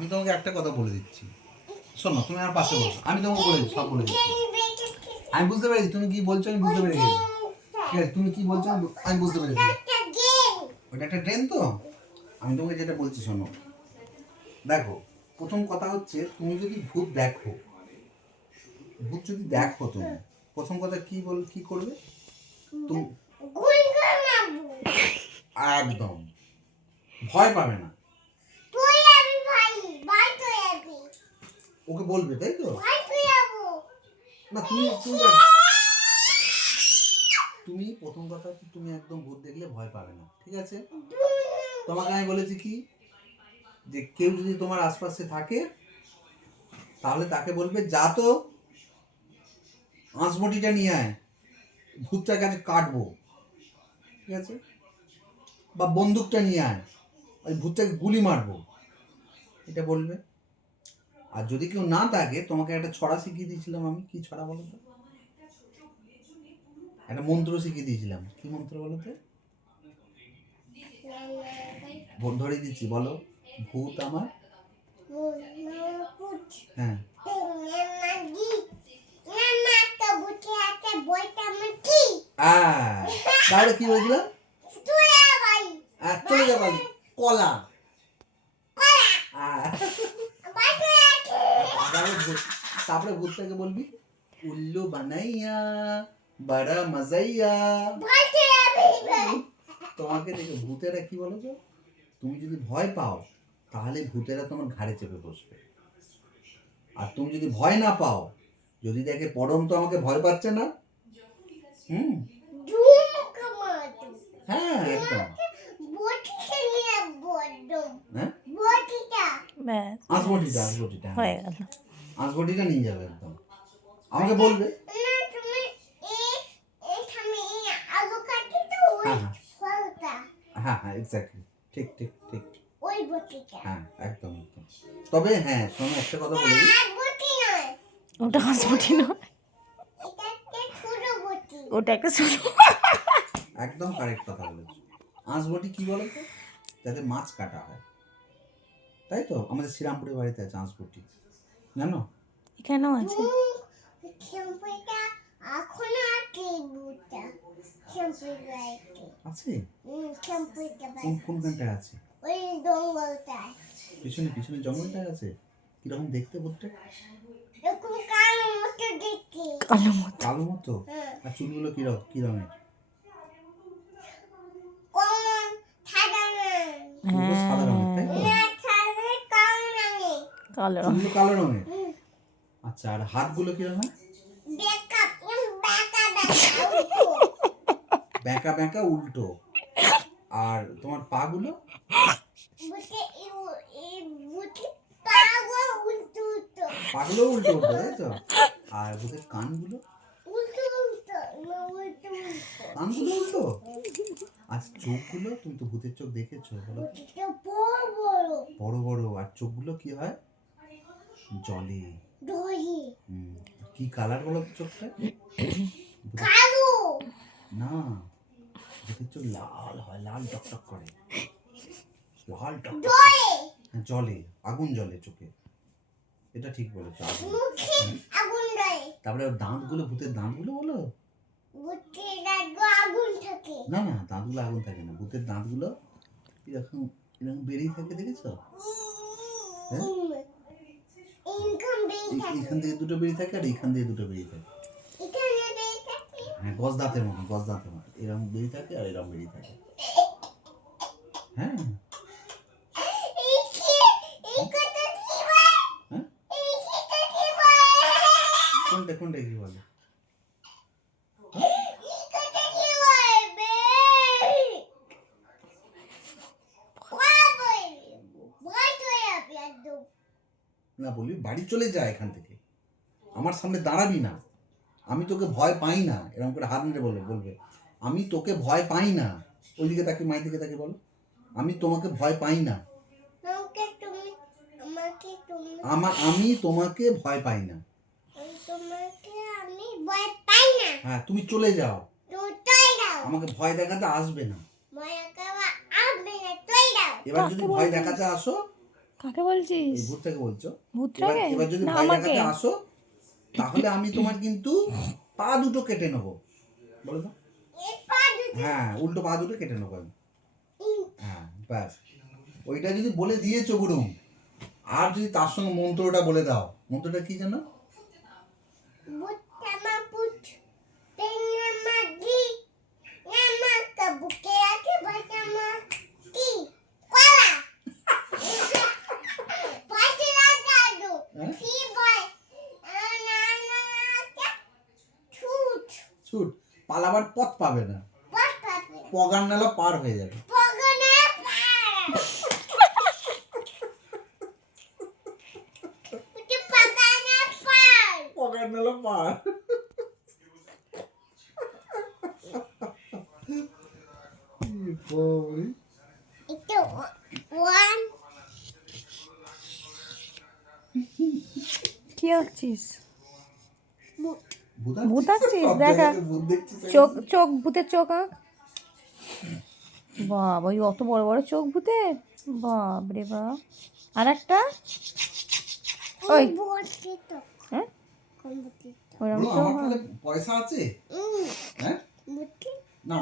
আমি তোমাকে একটা কথা বলে দিচ্ছি, শোনো, তুমি আমার পাশে বসো, আমি তোমাকে বলে দিচ্ছি, সব বলে দিচ্ছি। আমি বুঝতে পেরেছি তুমি কি বলছো, আমি বুঝতে পেরে গেছি। ঠিক আছে, তুমি কি বলছো আমি বুঝতে পেরেছি। ওটা একটা ট্রেন তো। আমি তোমাকে যেটা বলছি শোনো, দেখো, প্রথম কথা হচ্ছে তুমি যদি ভূত দেখো, ভূত যদি দেখো তুমি প্রথম কথা কি করবে তুমি? একদম ভয় পাবে না, ওকে বলবে, তাই তো? না, তুমি প্রথম কথা হচ্ছে তুমি একদম ভূত দেখলে ভয় পাবে না, ঠিক আছে? তোমাকে আমি বলেছি কি, যে কেউ যদি তোমার আশপাশে থাকে তাহলে তাকে বলবে যা তো আঁশবটিটা নিয়ে আয়, ভূতটার কাছে কাটবো, ঠিক আছে? বা বন্দুকটা নিয়ে আয়, ওই ভূতটাকে গুলি মারবো, এটা বলবে। আর যদি কেউ না থাকে, তোমাকে একটা ছড়া শিখিয়ে দিয়েছিলাম আমি, কি ছড়া বলো তো? একটা মন্ত্র শিখিয়ে দিয়েছিলাম, কি মন্ত্র বলো তো? ধরে দিচ্ছি, বলো। ভূত আমার, হ্যাঁ, তাহলে কি বলছিলাম? চলে যা বাড়ি, কলা। তারপরে ভূতটাকে বলবি উল্লু বানাইয়া বড়া মজাইয়া। তোমাকে দেখে ভূতেরা কি বলো তো, তুমি যদি ভয় পাও তাহলে ভূতেরা তোমার ঘাড়ে চেপে বসবে। আর তুমি যদি ভয় না পাও, যদি দেখে পরম তো আমাকে ভয় পাচ্ছে না, হ্যাঁ একদম, আঁশবটিটা নিয়ে যাবে একদম, আমাকে বলবে। হ্যাঁ হ্যাঁ এক্স্যাক্টলি, ঠিক ঠিক ঠিক, হ্যাঁ একদম একদম। তবে হ্যাঁ শোনো, একটা কথা বলি, ওটা হাসবটি নয়, ওটা একটা ছোট। একদম কারেক্ট কথা বলেছো। আঁশবটি কি বলো তো, যাতে মাছ কাটা হয়, তাই তো? আমাদের শ্রীরামপুরের বাড়িতে আছে আঁশবটি, জানো? এখানেও আছে। আছে? কোনখানটায় আছে? পিছনে পিছনে জঙ্গলটায় আছে। কিরকম দেখতে ভূতটা? কালো মতো। আর চুলগুলো কি রঙের? চুলগুলো সাদা রঙের, তাই তো? চুলগুলো কালো রঙের। আচ্ছা, আর হাতগুলো কি রকম? বেঁকা বেঁকা উল্টো। আর তোমার পা গুলো? পাগুলো উল্টো উল্টো, তাই তো? আর ভূতের কানগুলো? কানগুলো উল্টো। আর চোখগুলো, তুমি তো ভূতের চোখ দেখেছো, বলো? বড় বড়। আর চোখগুলো কি হয়? জলে। কি কালার বলো তো চোখটা? না, ভূতের চোখ লাল হয়, লাল টকটক করে, লাল টকটক করে। জলে, আগুন জলে চোখে, এটা ঠিক বলেছো। তারপরে দাঁতগুলো, ভূতের দাঁতগুলো বলো। না না, দাঁতগুলো আগুন থাকে না, ভূতের দাঁতগুলো এরকম এরকম বেরিয়ে থাকে, দেখেছো? হ্যাঁ, এইখান থেকে দুটো বেরিয়ে থাকে আর এইখান থেকে দুটো বেরিয়ে থাকে। হ্যাঁ, গজ দাঁতের মতো এরকম বেরিয়ে থাকে আর এরকম বেরিয়ে থাকে। হ্যাঁ, কোনটা কোনটা কি বলে? না, বলবি বাড়ি চলে যা এখান থেকে, আমার সামনে দাঁড়াবি না, আমি তোকে ভয় পাই না, এরকম করে হাত নেড়ে বলবে আমি তোকে ভয় পাই না। ওইদিকে তাকে, মায়ের দিকে তাকে বলো, আমি তোমাকে ভয় পাই না। আমি তোমাকে ভয় পাই না। হ্যাঁ, তুমি চলে যাও, আমাকে ভয় দেখাতে আসবে না। এবার যদি ভয় দেখাতে আসো কাকে বলছিস? এই ভূতটাকে বলছো। ভূতটাকে? এবার যদি না, ভয় আমাকে। দেখাতে আসো তাহলে আমি তোমার কিন্তু পা দুটো কেটে নেবো। বলো তো? হ্যাঁ, উল্টো পা দুটো কেটে নেবো আমি। হ্যাঁ, ব্যাস। ওইটা যদি বলে দিয়েছো গুরুম, আর যদি তার সঙ্গে মন্ত্রটা বলে দাও, মন্ত্রটা কি জানো? ছুট, পালাবার পথ পাবে না, পগার নালা পার হয়ে যাবে। পগার নালা পার। কি আঁকছিস? ভূত ভূত আঁকছিস? সব দেখা জায়গাতে ভূত দেখছিস। চোখ, চোখ, ভূতের চোখ আঁক। বাবা, ওই অত বড় বড় চোখ ভূতের, বাপরে বাপ। আর একটা ওই হ্যাঁ ওরম ব্রো, চোখ আমার আঁক। তাহলে পয়সা আছে? হ্যাঁ? না,